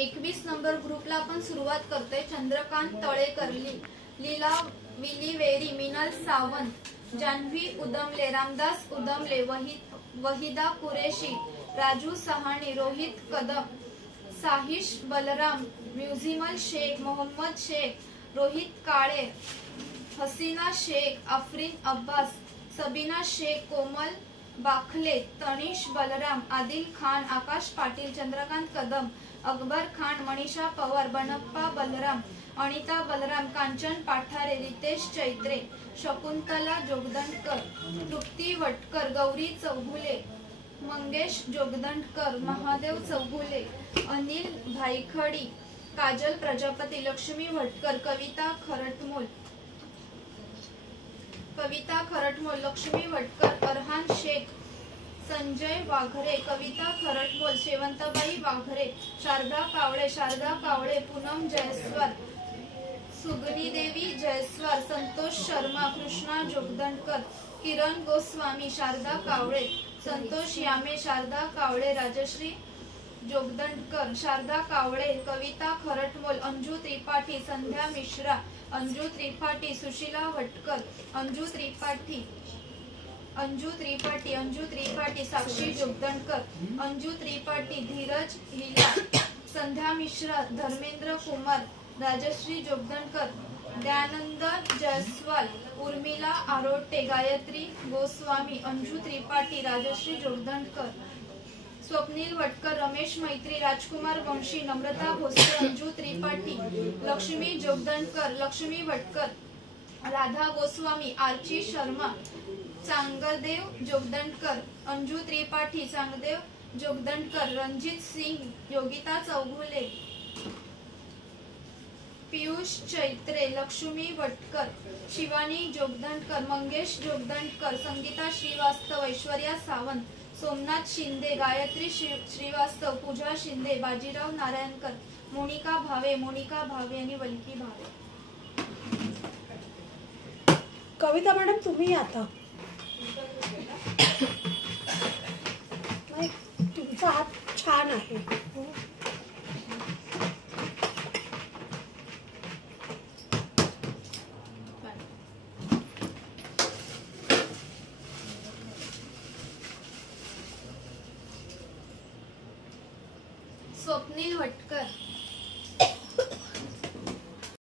21 number ग्रुपला आपण सुरुवात करतोय. चंद्रकांत तळेकर, लीला विलीवेरी, मिनल सावंत, जान्हवी उदमले, रामदास उदमले, वहिदा कुरेशी, राजू सहानी, रोहित कदम, साहिश बलराम, म्युझिमल शेख, मोहम्मद शेख, रोहित काळे, हसीना शेख, आफरीन अब्बास, सबीना शेख, कोमल बाखले, तनिष बलराम, आदिल खान, आकाश पाटील, चंद्रकांत कदम, अकबर खान, मनीषा पवार, बनप्पा बलराम, अनिता बलराम, कांचन पाठारे, रितेश चैत्रे, शकुंतला जोगदंडकर, तृप्ती वटकर, गौरी चौगुले, मंगेश जोगदंडकर, महादेव चौगुले, अनिल भाईखडी, काजल प्रजापती, लक्ष्मी भटकर, कविता खरटमोल, लक्ष्मी भटकर, अरहान शेख, संजय वाघरे, कविता खरटमोल, शेवंतबाई वाघरे, शारदा कावळे, पूनम जयस्वाल, सुगनीदेवी जयस्वाल, संतोष शर्मा, कृष्णा जोगदंडकर, किरण गोस्वामी, शारदा कावळे, संतोष यामे, शारदा कावळे, राजश्री जोगदंडकर, शारदा कावळे, कविता खरटमोल, अंजू त्रिपाठी, संध्या मिश्रा, अंजू त्रिपाठी, सुशीला भटकर, अंजू त्रिपाठी, साक्षी जोगदंडकर, अंजू त्रिपाठी, धीरज हिला, संध्या मिश्रा, धर्मेंद्र कुमार, राजश्री जोगदंडकर, दयानंद जयस्वाल, उर्मिला आरोटे, गायत्री गोस्वामी, अंजू त्रिपाठी, राजश्री जोगदंडकर, स्वप्नील भटकर, रमेश मैत्री, राजकुमार वंशी, नम्रता भोसले, अंजू त्रिपाठी, लक्ष्मी जोगदंडकर, लक्ष्मी भटकर, राधा गोस्वामी, आर्ची शर्मा, चांगदेव जोगदंडकर, अंजू त्रिपाठी, चांगदेव जोगदंडकर, रंजित सिंग, योगिता चौगुले, पियुष चैत्रे, लक्ष्मी भटकर, शिवानी जोगदंडकर, मंगेश जोगदंडकर, संगीता श्रीवास्तव, ऐश्वर्या सावंत, सोमनाथ शिंदे, गायत्री श्रीवास्तव, पूजा शिंदे, बाजीराव नारायणकर, मोनिका भावे आणि वल्की भावे. कविता मॅडम तुम्ही आता तुमचा हात छान आहे. स्वप्नील भटकर,